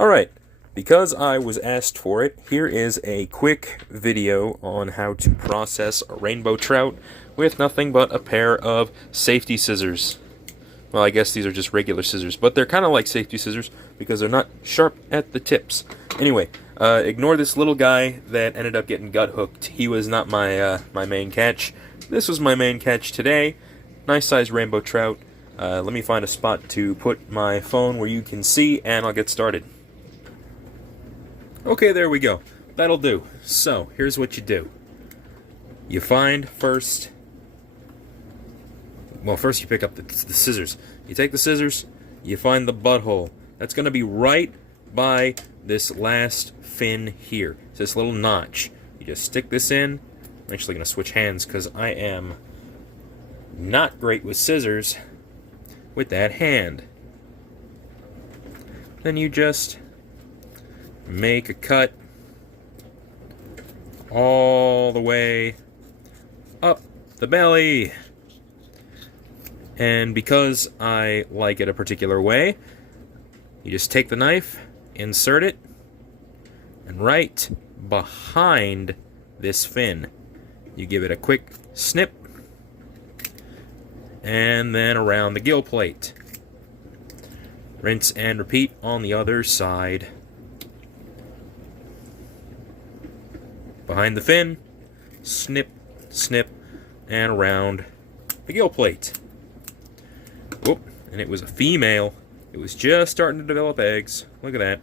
Alright, because I was asked for it, here is a quick video on how to process a rainbow trout with nothing but a pair of safety scissors. Well, I guess these are just regular scissors, but they're kind of like safety scissors because they're not sharp at the tips. Anyway, ignore this little guy that ended up getting gut hooked. He was not my main catch. This was my main catch today. Nice sized rainbow trout. Let me find a spot to put my phone where you can see, and I'll get started. Okay, there we go. That'll do. So, here's what you do. You find first... Well, first you pick up the scissors. You take the scissors, you find the butthole. That's going to be right by this last fin here. It's this little notch. You just stick this in. I'm actually going to switch hands because I am not great with scissors with that hand. Then you just make a cut all the way up the belly. And because I like it a particular way, you just take the knife, insert it, and right behind this fin, you give it a quick snip, and then around the gill plate. Rinse and repeat on the other side. Behind the fin, snip, snip, and around the gill plate. Whoop, and it was a female. It was just starting to develop eggs. Look at that.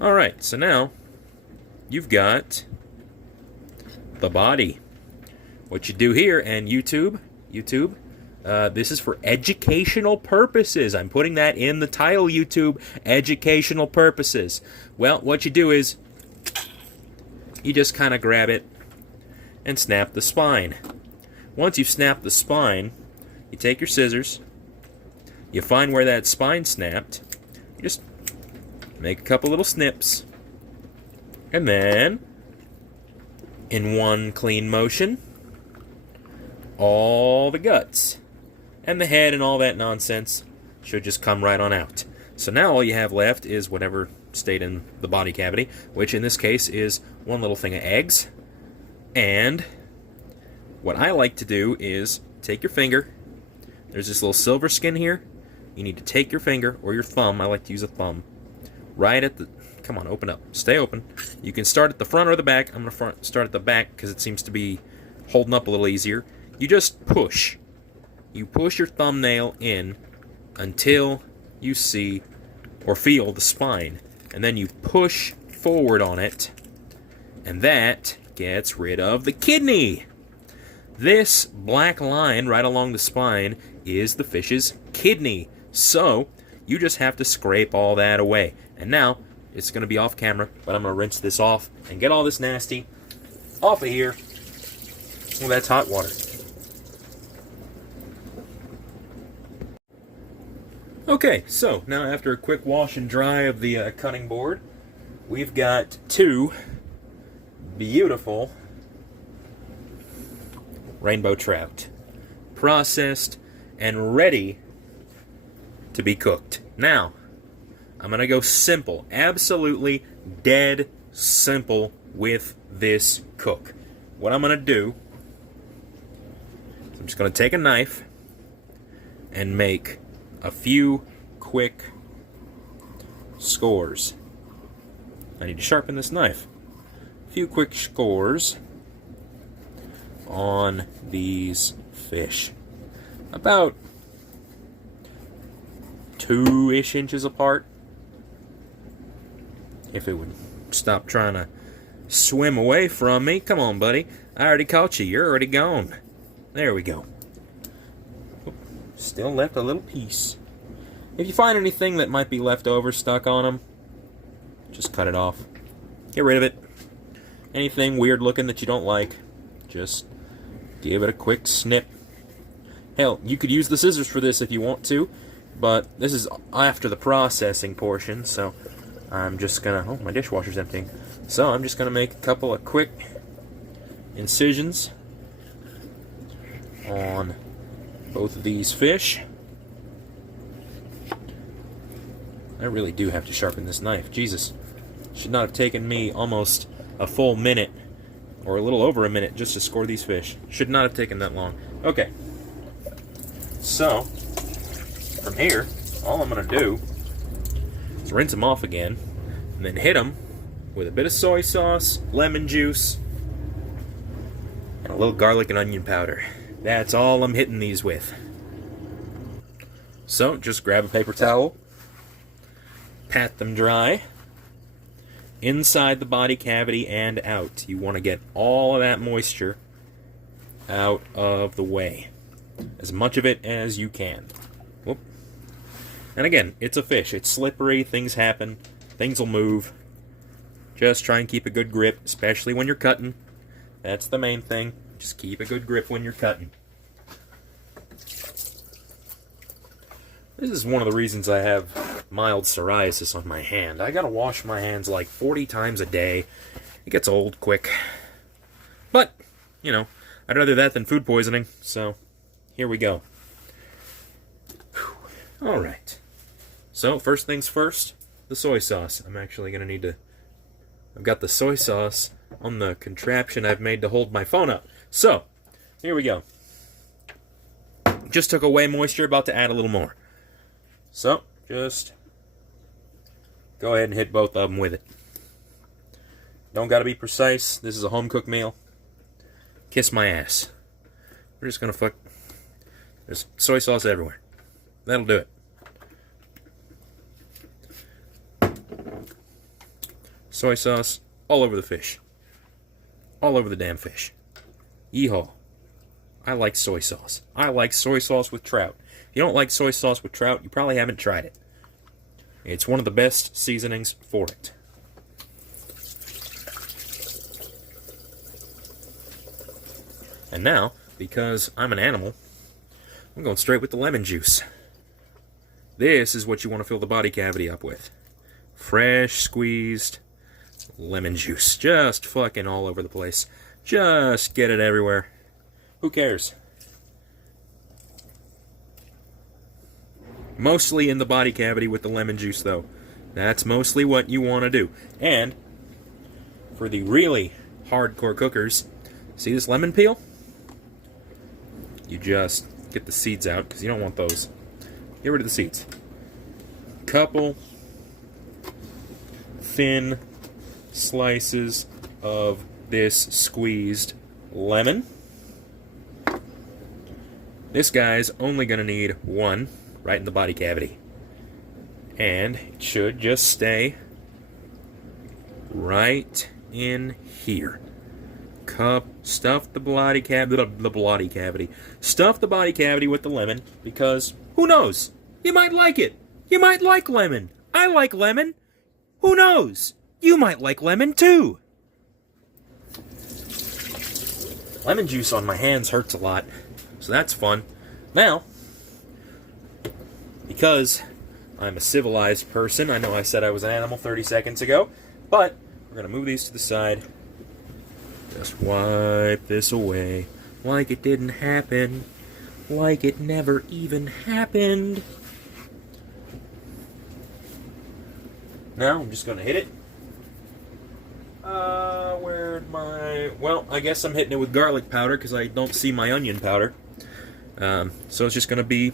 Alright, so now you've got the body. What you do here, and YouTube, this is for educational purposes. I'm putting that in the title, YouTube, educational purposes. Well, what you do is you just kind of grab it and snap the spine. Once you've snapped the spine, you take your scissors, you find where that spine snapped, you just make a couple little snips, and then, in one clean motion, all the guts and the head and all that nonsense should just come right on out. So now all you have left is whatever stayed in the body cavity, which in this case is one little thing of eggs. And what I like to do is take your finger. There's this little silver skin here. You need to take your finger or your thumb. I like to use a thumb. Right at the... Come on, open up. Stay open. You can start at the front or the back. I'm going to start at the back because it seems to be holding up a little easier. You just push. You push your thumbnail in until you see or feel the spine. And then you push forward on it. And that gets rid of the kidney. This black line right along the spine is the fish's kidney. So, you just have to scrape all that away. And now, it's going to be off camera, but I'm going to rinse this off and get all this nasty off of here. Well, that's hot water. Okay, so now after a quick wash and dry of the cutting board, we've got two beautiful rainbow trout, processed and ready to be cooked. Now, I'm going to go simple, absolutely dead simple with this cook. What I'm going to do is I'm just going to take a knife and make a few quick scores. I need to sharpen this knife. A few quick scores on these fish. About 2-ish inches apart. If it would stop trying to swim away from me. Come on, buddy. I already caught you. You're already gone. There we go. Still left a little piece. If you find anything that might be left over stuck on them, just cut it off. Get rid of it. Anything weird looking that you don't like, just give it a quick snip. Hell, you could use the scissors for this if you want to, but this is after the processing portion, so I'm just gonna... Oh, my dishwasher's emptying. So I'm just gonna make a couple of quick incisions on both of these fish. I really do have to sharpen this knife. Jesus. Should not have taken me almost a full minute, or a little over a minute, just to score these fish. Should not have taken that long. Okay. So, from here, all I'm going to do is rinse them off again, and then hit them with a bit of soy sauce, lemon juice, and a little garlic and onion powder. That's all I'm hitting these with. So, just grab a paper towel, pat them dry, inside the body cavity and out. You want to get all of that moisture out of the way. As much of it as you can. Whoop. And again, it's a fish. It's slippery. Things happen. Things will move. Just try and keep a good grip, especially when you're cutting. That's the main thing. Just keep a good grip when you're cutting. This is one of the reasons I have mild psoriasis on my hand. I gotta wash my hands like 40 times a day. It gets old quick. But, you know, I'd rather that than food poisoning, so here we go. Alright. So, first things first, the soy sauce. I'm actually gonna need to... I've got the soy sauce on the contraption I've made to hold my phone up. So, here we go. Just took away moisture, about to add a little more. So, just go ahead and hit both of them with it. Don't gotta be precise. This is a home-cooked meal. Kiss my ass. We're just gonna fuck... There's soy sauce everywhere. That'll do it. Soy sauce all over the fish. All over the damn fish. Yeehaw. I like soy sauce. I like soy sauce with trout. If you don't like soy sauce with trout, you probably haven't tried it. It's one of the best seasonings for it. And now, because I'm an animal, I'm going straight with the lemon juice. This is what you want to fill the body cavity up with. Fresh, squeezed lemon juice. Just fucking all over the place. Just get it everywhere. Who cares? Mostly in the body cavity with the lemon juice, though. That's mostly what you want to do. And for the really hardcore cookers, see this lemon peel? You just get the seeds out, because you don't want those. Get rid of the seeds. Couple thin slices of this squeezed lemon. This guy's only going to need one right in the body cavity. And it should just stay right in here. Stuff the body cavity. Stuff the body cavity with the lemon, because who knows? You might like it. You might like lemon. I like lemon. Who knows? You might like lemon too. Lemon juice on my hands hurts a lot, so that's fun. Now, because I'm a civilized person, I know I said I was an animal 30 seconds ago, but we're going to move these to the side. Just wipe this away like it didn't happen, like it never even happened. Now I'm just going to hit it. Well, I guess I'm hitting it with garlic powder because I don't see my onion powder. So it's just going to be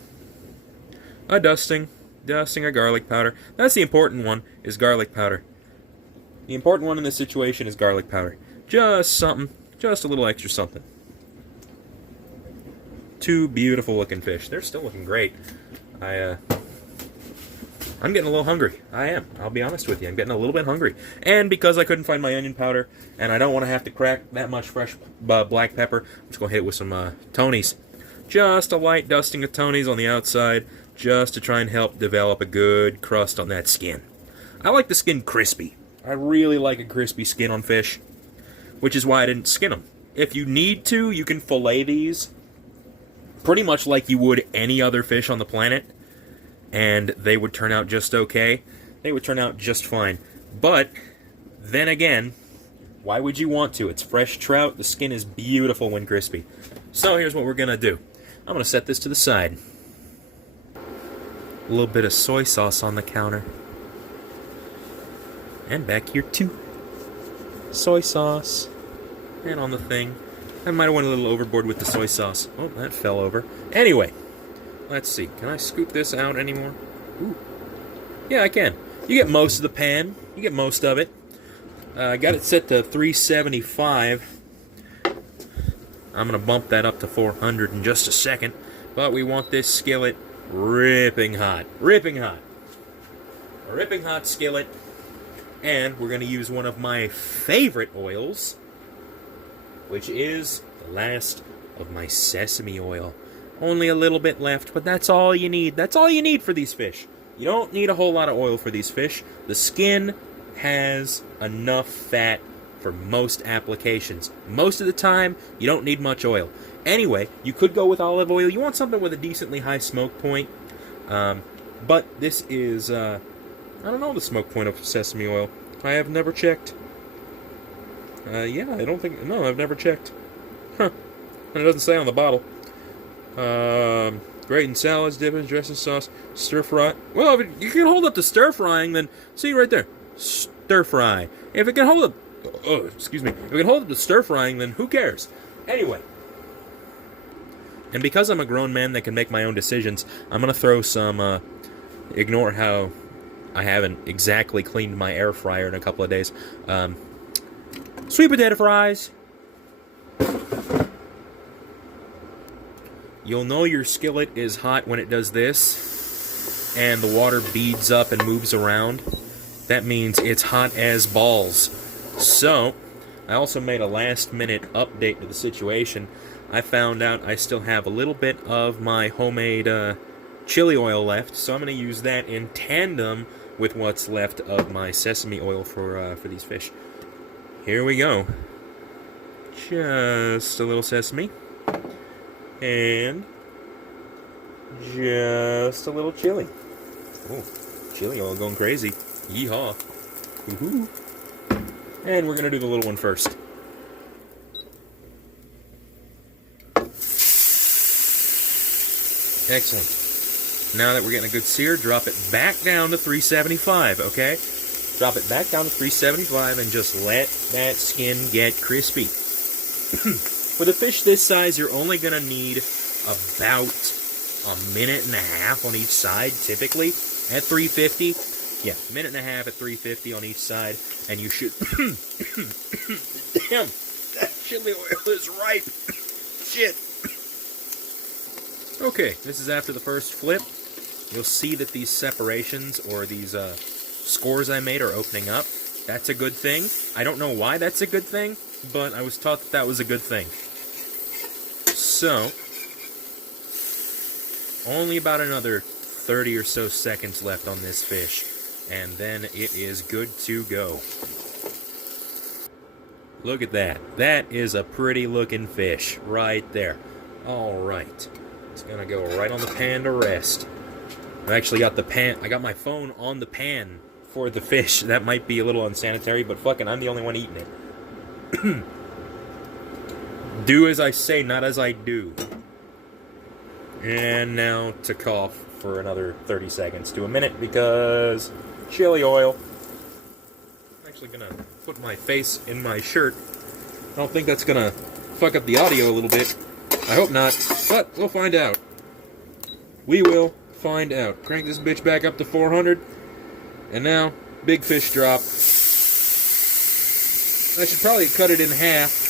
a dusting of garlic powder. That's the important one, is garlic powder. The important one in this situation is garlic powder. Just something, just a little extra something. Two beautiful looking fish. They're still looking great. I'm getting a little hungry. I am. I'll be honest with you. I'm getting a little bit hungry. And because I couldn't find my onion powder, and I don't want to have to crack that much fresh black pepper, I'm just going to hit it with some Tony's. Just a light dusting of Tony's on the outside, just to try and help develop a good crust on that skin. I like the skin crispy. I really like a crispy skin on fish, which is why I didn't skin them. If you need to, you can fillet these pretty much like you would any other fish on the planet, and they would turn out just okay. They would turn out just fine. But, then again, why would you want to? It's fresh trout. The skin is beautiful when crispy. So here's what we're going to do. I'm going to set this to the side. A little bit of soy sauce on the counter. And back here too. Soy sauce. And on the thing. I might have went a little overboard with the soy sauce. Oh, that fell over. Anyway, let's see. Can I scoop this out anymore? Ooh. Yeah, I can. You get most of the pan. You get most of it. I got it set to 375. I'm going to bump that up to 400 in just a second. But we want this skillet ripping hot. Ripping hot. A ripping hot skillet. And we're going to use one of my favorite oils, which is the last of my sesame oil. Only a little bit left, but that's all you need. That's all you need for these fish. You don't need a whole lot of oil for these fish. The skin has enough fat for most applications. Most of the time, you don't need much oil. Anyway, you could go with olive oil. You want something with a decently high smoke point. But this is, I don't know the smoke point of sesame oil. I have never checked. Yeah, I don't think... No, I've never checked. Huh. And it doesn't say on the bottle. Great in salads, dip in dressing sauce, stir fry. Well, if you can hold up the stir frying, then... See, right there. Stir fry. If it can hold up... Oh, excuse me. If it can hold up the stir frying, then who cares? Anyway. And because I'm a grown man that can make my own decisions, I'm going to throw some... ignore how I haven't exactly cleaned my air fryer in a couple of days. Sweet potato fries. You'll know your skillet is hot when it does this, and the water beads up and moves around. That means it's hot as balls. So, I also made a last-minute update to the situation. I found out I still have a little bit of my homemade chili oil left, so I'm going to use that in tandem with what's left of my sesame oil for these fish. Here we go. Just a little sesame. And just a little chili. Oh, chili oil going crazy. Yeehaw. Woohoo. And we're going to do the little one first. Excellent. Now that we're getting a good sear, drop it back down to 375, okay? Drop it back down to 375 and just let that skin get crispy. For the fish this size, you're only going to need about a minute and a half on each side, typically, at 350. Yeah, a minute and a half at 350 on each side, and you should... Damn, that chili oil is ripe. Shit. Okay, this is after the first flip. You'll see that these separations, or these scores I made, are opening up. That's a good thing. I don't know why that's a good thing, but I was taught that that was a good thing. So, only about another 30 or so seconds left on this fish, and then it is good to go. Look at that. That is a pretty looking fish right there. Alright. It's going to go right on the pan to rest. I've actually got the pan. I got my phone on the pan for the fish. That might be a little unsanitary, but fucking, I'm the only one eating it. Do as I say, not as I do. And now to cough for another 30 seconds to a minute because chili oil. I'm actually going to put my face in my shirt. I don't think that's going to fuck up the audio a little bit. I hope not, but we'll find out. We will find out. Crank this bitch back up to 400. And now, big fish drop. I should probably cut it in half.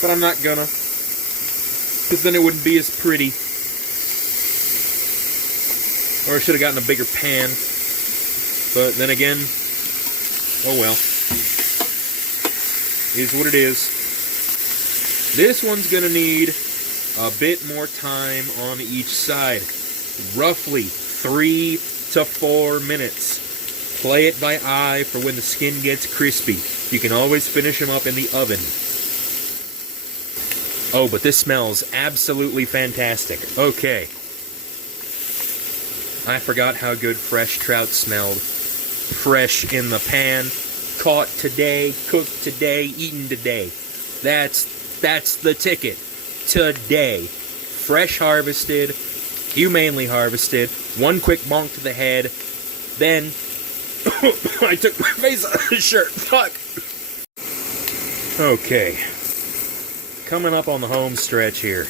But I'm not gonna. Because then it wouldn't be as pretty. Or I should have gotten a bigger pan. But then again, oh well. Is what it is. This one's gonna need a bit more time on each side. Roughly 3 to 4 minutes. Play it by eye for when the skin gets crispy. You can always finish them up in the oven. Oh, but this smells absolutely fantastic. Okay. I forgot how good fresh trout smelled. Fresh in the pan. Caught today, cooked today, eaten today. That's the ticket. Today. Fresh harvested, humanely harvested, one quick bonk to the head, then I took my face out of the shirt. Fuck. Okay. Coming up on the home stretch here.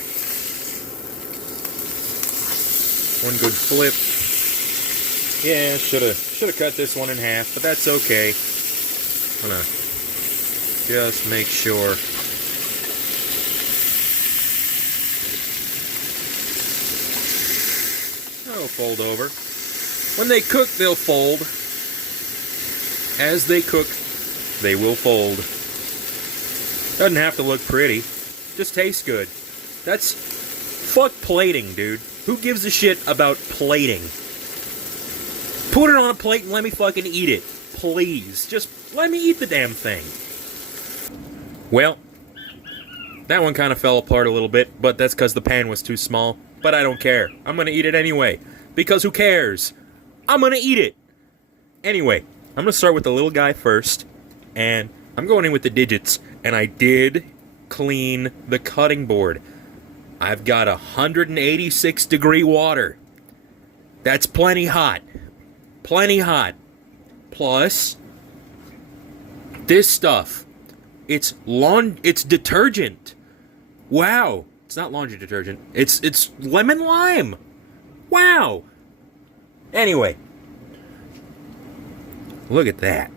One good flip. Yeah, should have cut this one in half, but that's okay. I'm gonna just make sure. They'll fold over. When they cook, they'll fold. As they cook, they will fold. Doesn't have to look pretty. Just tastes good. That's... Fuck plating, dude. Who gives a shit about plating? Put it on a plate and let me fucking eat it. Please. Just let me eat the damn thing. Well, that one kind of fell apart a little bit, but that's because the pan was too small. But I don't care. I'm gonna eat it anyway. Because who cares? I'm gonna eat it. Anyway, I'm gonna start with the little guy first. And I'm going in with the digits. And I did clean the cutting board. I've got 186 degree water. That's plenty hot. Plenty hot. Plus, this stuff. It's detergent. Wow. It's not laundry detergent. It's lemon lime. Wow. Anyway. Look at that.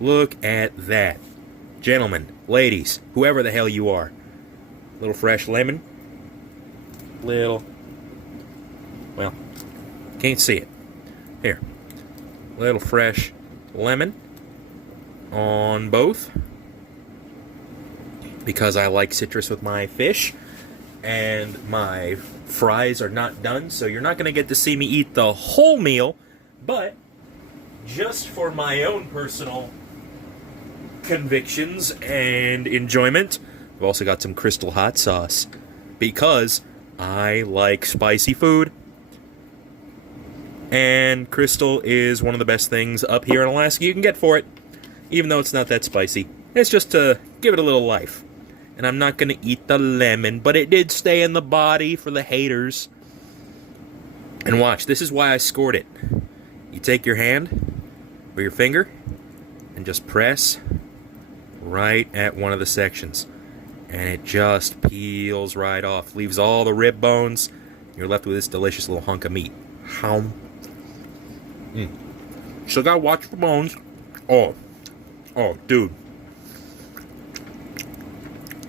Look at that. Gentlemen, ladies, whoever the hell you are. Little fresh lemon. Well, can't see it. Here. Little fresh lemon on both. Because I like citrus with my fish. And my fries are not done, so you're not going to get to see me eat the whole meal. But, just for my own personal convictions and enjoyment, I've also got some Crystal hot sauce. Because I like spicy food. And Crystal is one of the best things up here in Alaska you can get for it. Even though it's not that spicy. It's just to give it a little life. And I'm not going to eat the lemon, but it did stay in the body for the haters. And watch, this is why I scored it. You take your hand, or your finger, and just press right at one of the sections. And it just peels right off. Leaves all the rib bones. You're left with this delicious little hunk of meat. Still gotta watch for bones. Oh, dude.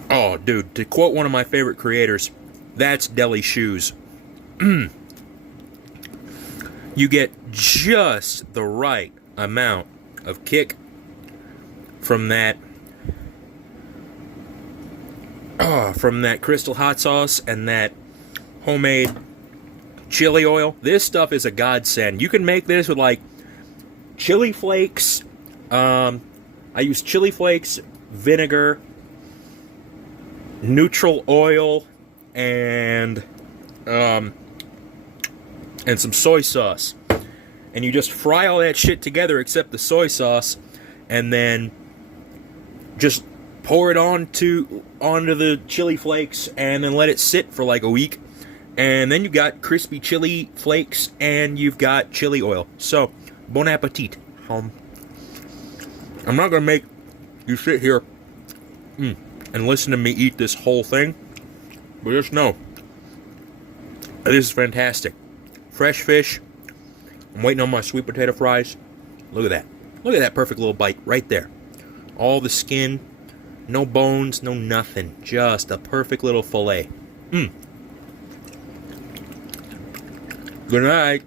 Oh, dude, to quote one of my favorite creators, that's deli shoes. You get just the right amount of kick from that Crystal hot sauce and that homemade chili oil. This stuff is a godsend. You can make this with like chili flakes. I use chili flakes, vinegar, neutral oil, and some soy sauce. And you just fry all that shit together except the soy sauce, and then just pour it onto the chili flakes and then let it sit for like a week. And then you've got crispy chili flakes and you've got chili oil. So, bon appetit. I'm not going to make you sit here and listen to me eat this whole thing. But just know, this is fantastic. Fresh fish. I'm waiting on my sweet potato fries. Look at that. Look at that perfect little bite right there. All the skin. No bones, no nothing. Just a perfect little fillet. Good night.